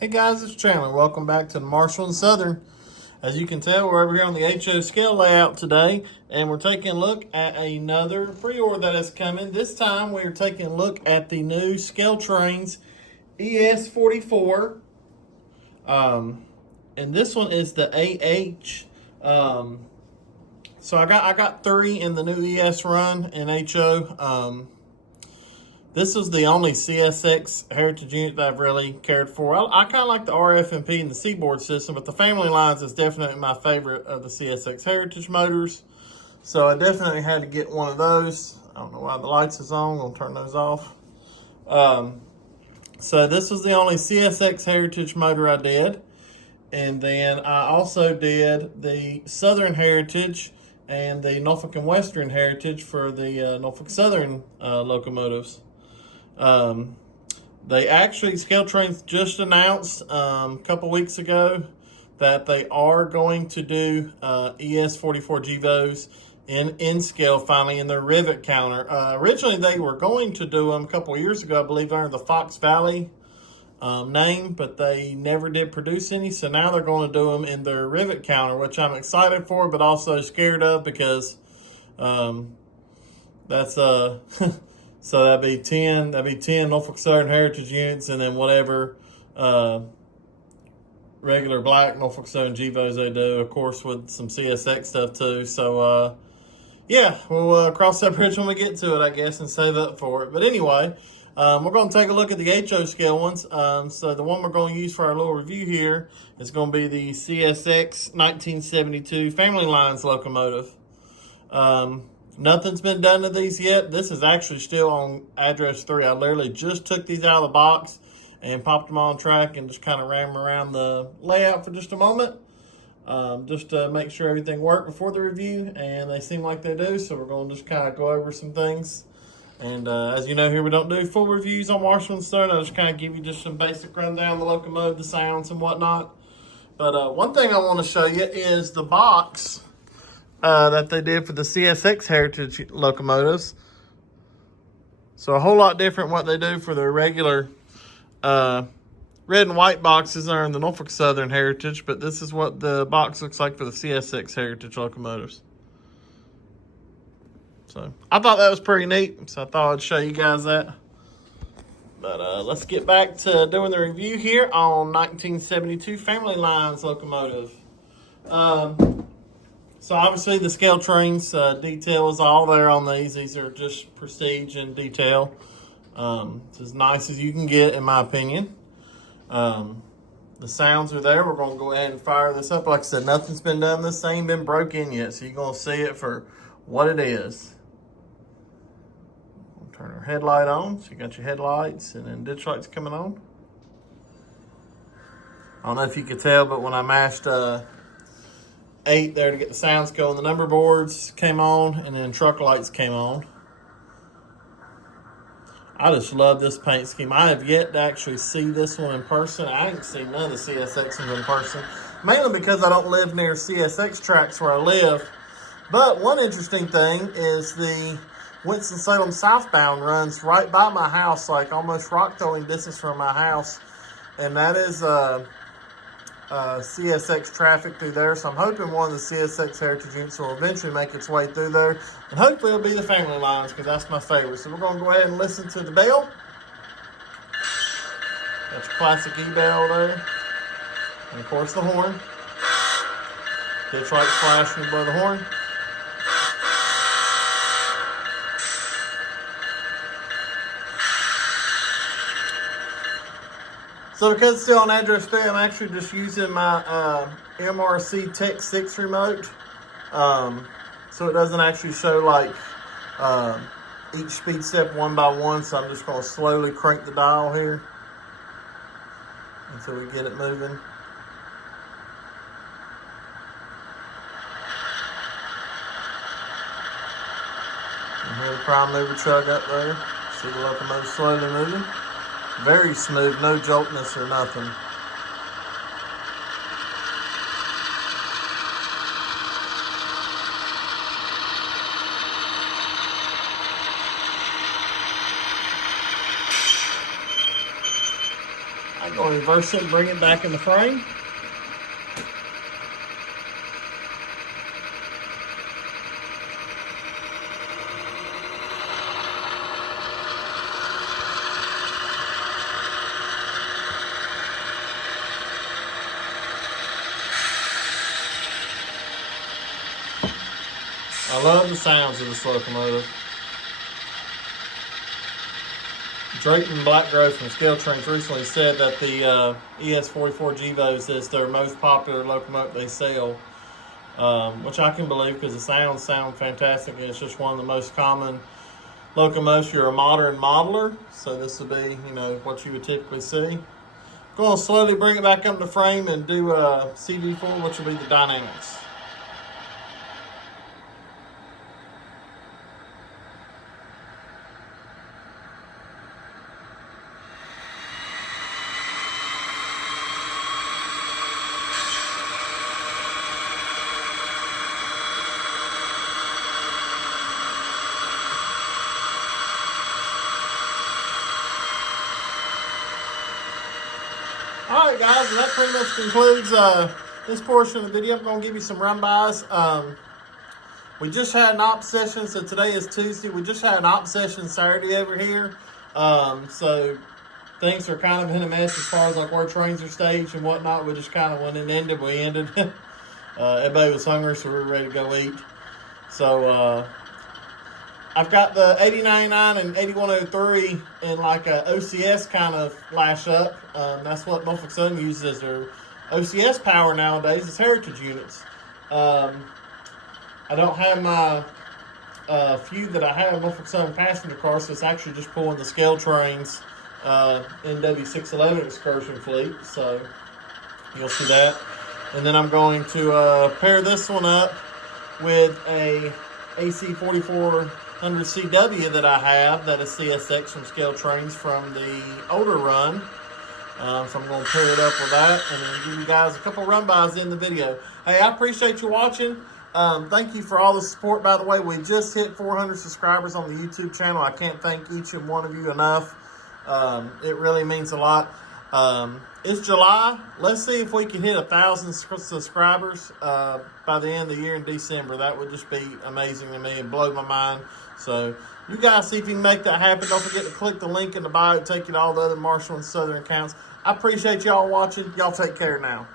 Hey guys, it's Chandler. Welcome back to the Marshall and Southern. As you can tell, we're over here on the HO scale layout today, and we're taking a look at another pre-order that has come in. This time, we're taking a look at the new ScaleTrains ES44. And this one is the AH. So I got three in the new ES run in HO. This is the only CSX heritage unit that I've really cared for. I kind of like the RFMP and the Seaboard system, but the family lines is definitely my favorite of the CSX heritage motors. So I definitely had to get one of those. I don't know why the lights is on. I'm going to turn those off. So this was the only CSX heritage motor I did. And then I also did the Southern Heritage and the Norfolk and Western Heritage for the Norfolk Southern locomotives. They actually, ScaleTrains just announced a couple weeks ago that they are going to do ES44 GVOs in scale finally in their rivet counter. Originally, they were going to do them a couple years ago, I believe, under the Fox Valley name, but they never did produce any. So now they're going to do them in their rivet counter, which I'm excited for, but also scared of because that's so that'd be 10 Norfolk Southern Heritage units, and then whatever regular black Norfolk Southern GVOs they do, of course, with some CSX stuff too. So yeah, we'll cross that bridge when we get to it, I guess, and save up for it. But anyway, we're going to take a look at the HO scale ones. So the one we're going to use for our little review here is going to be the CSX 1972 Family Lines locomotive. Nothing's been done to these yet. This is actually still on address 3. I literally just took these out of the box and popped them on track and just kind of ran them around the layout for just a moment. Just to make sure everything worked before the review, and they seem like they do. So we're going to just kind of go over some things. And as you know, here we don't do full reviews on Marshall and Southern. I'll just kind of give you just some basic rundown of the locomotive, the sounds and whatnot. But one thing I want to show you is the box that they did for the CSX heritage locomotives. So a whole lot different what they do for their regular red and white boxes are in the Norfolk Southern heritage, but this is what the box looks like for the CSX heritage locomotives. So I thought that was pretty neat, so I thought I'd show you guys that. But let's get back to doing the review here on 1972 Family Lines locomotive. So obviously the ScaleTrains detail is all there on these. These are just prestige and detail. It's as nice as you can get, in my opinion. The sounds are there. We're going to go ahead and fire this up. Like I said, nothing's been done. This ain't been broke in yet, so you're going to see it for what it is. We'll turn our headlight on. So you got your headlights and then ditch lights coming on. I don't know if you could tell, but when I mashed 8 there to get the sounds going, the number boards came on and then truck lights came on. I just love this paint scheme. I have yet to actually see this one in person. I haven't seen none of the CSX ones in person, mainly because I don't live near CSX tracks where I live. But one interesting thing is the Winston-Salem southbound runs right by my house, like almost rock throwing distance from my house. And that is CSX traffic through there, so I'm hoping one of the CSX heritage units will eventually make its way through there, and hopefully it'll be the family lines, because that's my favorite. So we're going to go ahead and listen to the bell. That's a classic E-bell there, and of course the horn. Ditch lights flashing above the horn. So because it's still on address 3, I'm actually just using my MRC Tech 6 remote. So it doesn't actually show like each speed step one by one. So I'm just going to slowly crank the dial here until we get it moving. And hear the prime mover chug up there. See the locomotive slowly moving. Very smooth, no joltness or nothing. Or reverse it and bring it back in the frame. I love the sounds of this locomotive. Drayton Blackgrove from ScaleTrains recently said that the ES44 Gevos is their most popular locomotive they sell, which I can believe because the sounds sound fantastic, and it's just one of the most common locomotives. You're a modern modeler, so this would be, you know, what you would typically see. I'm going to slowly bring it back up to the frame and do CV4, which will be the dynamics. Alright guys, and that pretty much concludes this portion of the video. I'm going to give you some run-bys. We just had an op session, so today is Tuesday. We just had an op session Saturday over here. So things are kind of in a mess as far as like where trains are staged and whatnot. We just kind of went and ended. We ended. Everybody was hungry, so we were ready to go eat. So I've got the 8099 and 8103 in like a OCS kind of flash up. That's what Norfolk Southern uses as their OCS power nowadays. It's heritage units. I don't have my few that I have Norfolk Southern passenger cars, so it's actually just pulling the ScaleTrains NW611 excursion fleet. So you'll see that. And then I'm going to pair this one up with a ES44 100CW that I have, that is CSX from ScaleTrains from the older run. So I'm going to pair it up with that and then give you guys a couple run-bys in the video. Hey, I appreciate you watching. Thank you for all the support, by the way. We just hit 400 subscribers on the YouTube channel. I can't thank each and one of you enough. It really means a lot. It's July. Let's see if we can hit 1,000 subscribers by the end of the year in December. That would just be amazing to me and blow my mind. So you guys see if you can make that happen. Don't forget to click the link in the bio to take you to all the other Marshall and Southern accounts. I appreciate y'all watching. Y'all take care now.